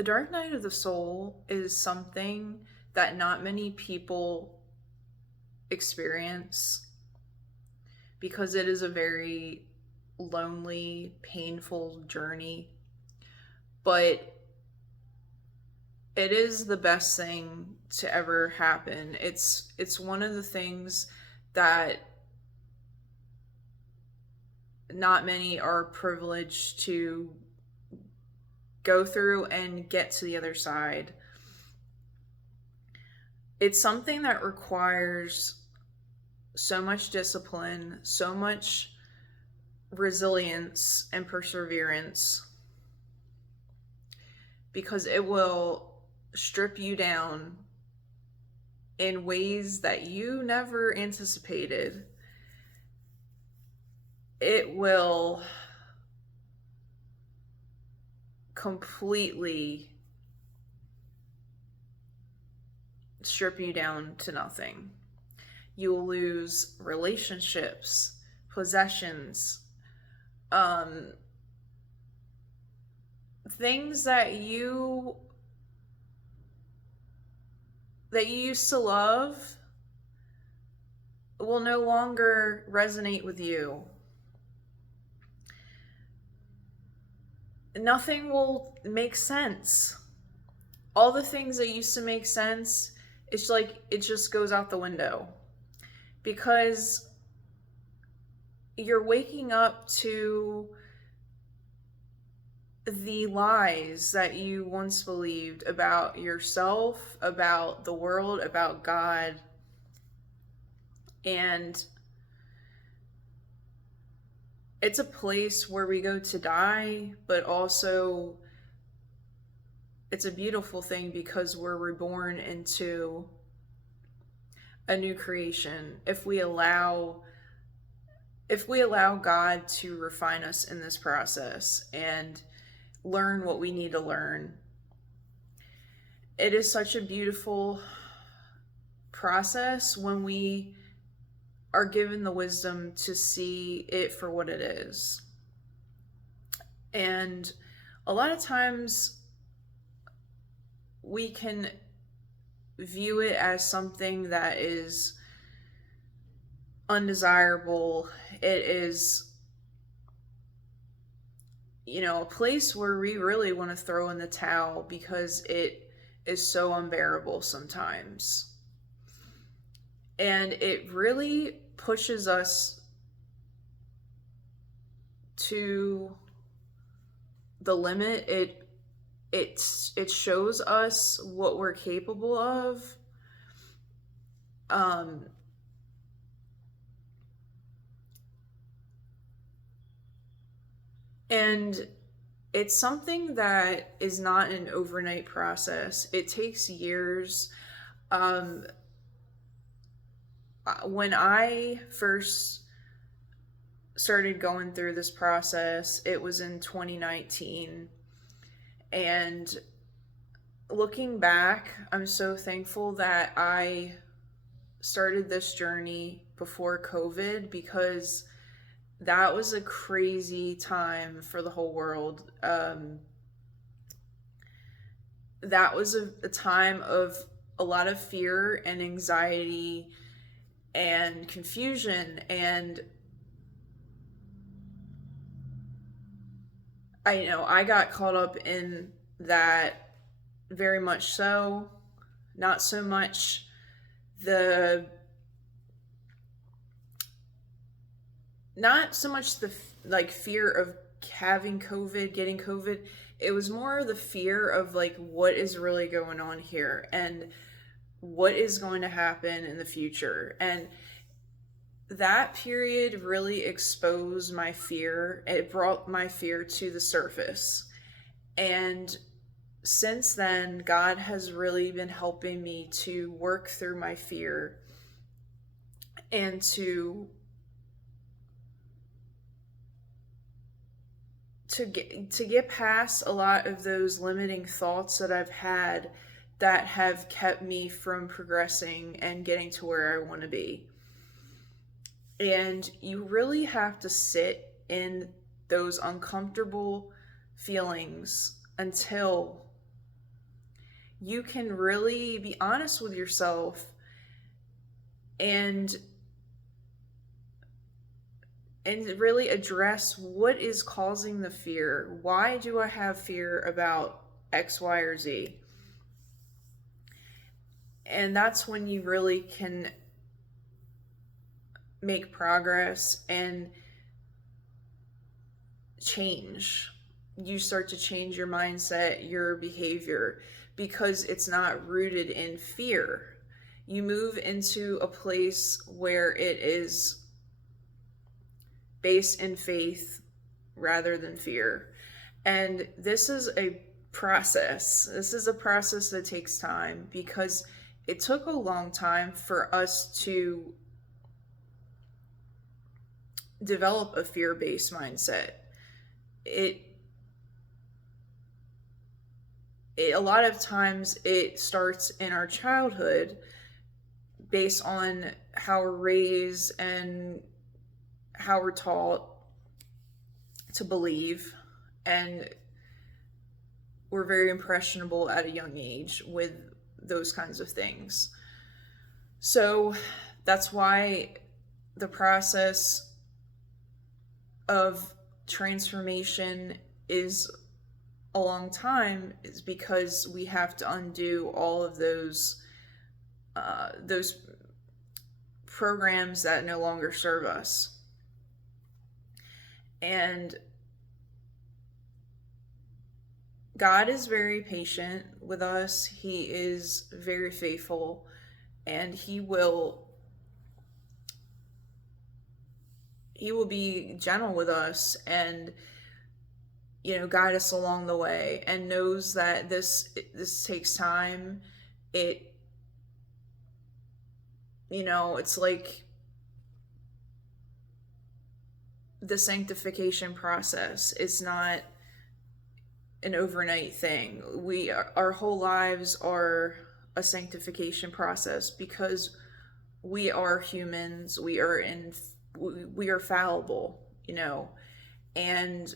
The dark night of the soul is something that not many people experience because it is a very lonely, painful journey. But it is the best thing to ever happen. It's one of the things that not many are privileged to go through and get to the other side. It's something that requires so much discipline, so much resilience and perseverance because it will strip you down in ways that you never anticipated. It will completely strip you down to nothing. You will lose relationships, possessions, things that you used to love will no longer resonate with you. Nothing will make sense. All the things that used to make sense, it's like it just goes out the window because you're waking up to the lies that you once believed about yourself, about the world, about God. And it's a place where we go to die, but also it's a beautiful thing because we're reborn into a new creation if we allow God to refine us in this process and learn what we need to learn. It is such a beautiful process when we are given the wisdom to see it for what it is. And a lot of times we can view it as something that is undesirable. It is, a place where we really want to throw in the towel because it is so unbearable sometimes. And it really pushes us to the limit. It shows us what we're capable of. And it's something that is not an overnight process. It takes years. When I first started going through this process, it was in 2019. And looking back, I'm so thankful that I started this journey before COVID because that was a crazy time for the whole world. That was a time of a lot of fear and anxiety and confusion, and I got caught up in that very much so. Not so much the fear of having COVID, getting COVID. It was more the fear of like what is really going on here and what is going to happen in the future. And that period really exposed my fear. It brought my fear to the surface. And since then, God has really been helping me to work through my fear and to get past a lot of those limiting thoughts that I've had that have kept me from progressing and getting to where I want to be. And you really have to sit in those uncomfortable feelings until you can really be honest with yourself and really address what is causing the fear. Why do I have fear about X, Y, or Z? And that's when you really can make progress and change. You start to change your mindset, your behavior, because it's not rooted in fear. You move into a place where it is based in faith rather than fear. And this is a process. This is a process that takes time, because it took a long time for us to develop a fear-based mindset. It a lot of times it starts in our childhood based on how we're raised and how we're taught to believe, and we're very impressionable at a young age with those kinds of things. So that's why the process of transformation is a long time, is because we have to undo all of those programs that no longer serve us. And God is very patient with us. He is very faithful, and he will be gentle with us and guide us along the way, and knows that this takes time. It's like the sanctification process is not an overnight thing. Our whole lives are a sanctification process, because we are humans. We are fallible, and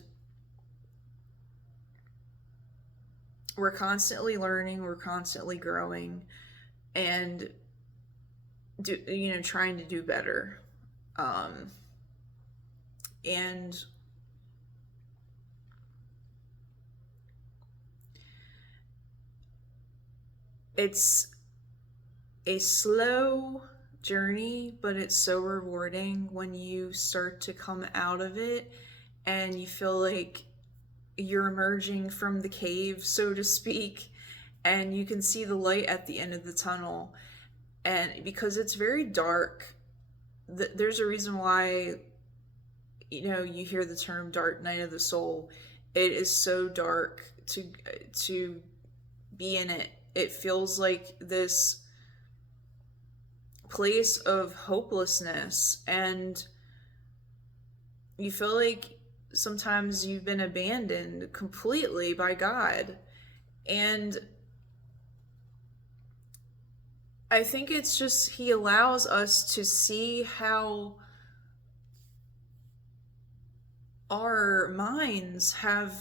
we're constantly learning, we're constantly growing, and trying to do better. And it's a slow journey, but it's so rewarding when you start to come out of it and you feel like you're emerging from the cave, so to speak, and you can see the light at the end of the tunnel. And because it's very dark, there's a reason why you hear the term dark night of the soul. It is so dark to be in it. It feels like this place of hopelessness, and you feel like sometimes you've been abandoned completely by God. And I think it's just he allows us to see how our minds have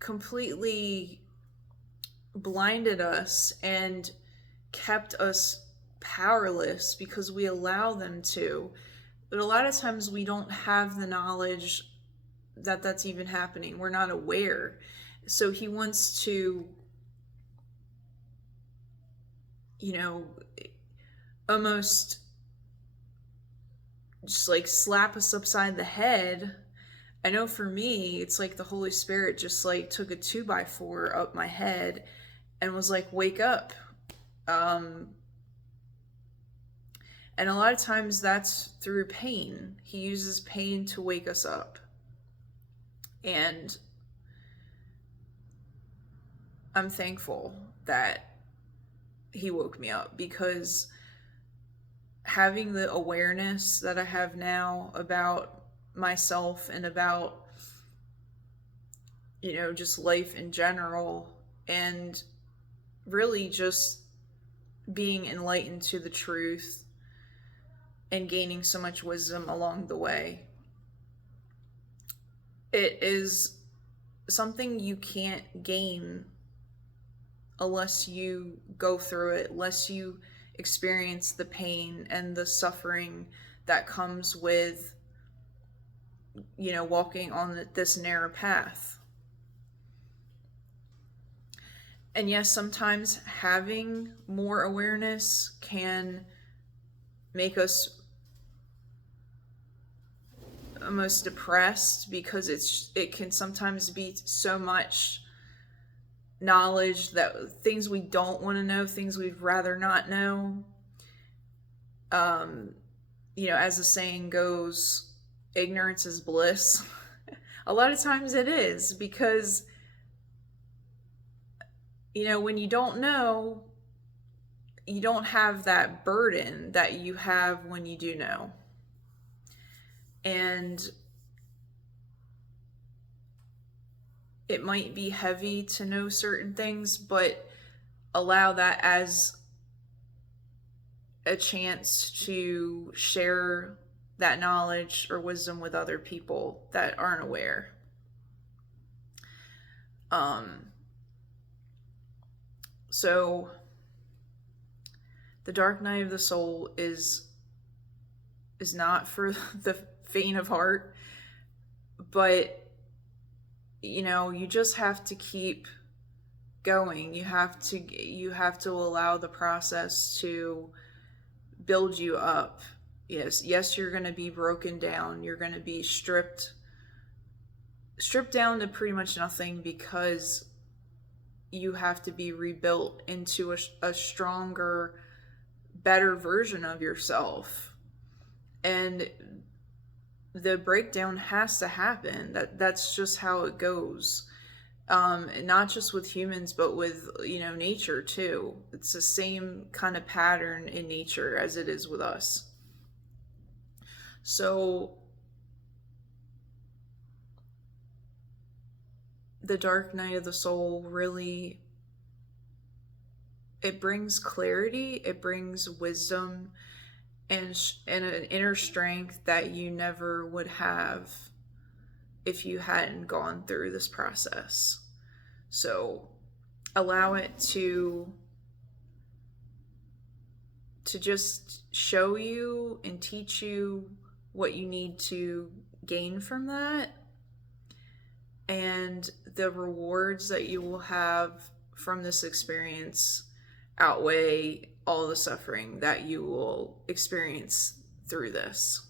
completely blinded us and kept us powerless because we allow them to. But a lot of times we don't have the knowledge that that's even happening. We're not aware. So he wants to, almost just like slap us upside the head. I know for me, it's like the Holy Spirit just like took a 2x4 up my head and was like, wake up. And a lot of times that's through pain. He uses pain to wake us up. And I'm thankful that he woke me up, because having the awareness that I have now about myself and about, just life in general, and really just being enlightened to the truth and gaining so much wisdom along the way. It is something you can't gain unless you go through it, unless you experience the pain and the suffering that comes with, walking on this narrow path. And yes, sometimes having more awareness can make us almost depressed, because it can sometimes be so much knowledge, that things we don't want to know, things we'd rather not know. As the saying goes, ignorance is bliss. A lot of times it is, because when you don't know, you don't have that burden that you have when you do know. And it might be heavy to know certain things, but allow that as a chance to share that knowledge or wisdom with other people that aren't aware. So the dark night of the soul is not for the faint of heart, but you just have to keep going. You have to allow the process to build you up. Yes, you're going to be broken down. You're going to be stripped down to pretty much nothing, because you have to be rebuilt into a stronger, better version of yourself. And the breakdown has to happen. That's just how it goes. Not just with humans, but with nature too. It's the same kind of pattern in nature as it is with us. So the dark night of the soul really, it brings clarity, it brings wisdom, and an inner strength that you never would have if you hadn't gone through this process. So allow it to just show you and teach you what you need to gain from that, and the rewards that you will have from this experience outweigh all the suffering that you will experience through this.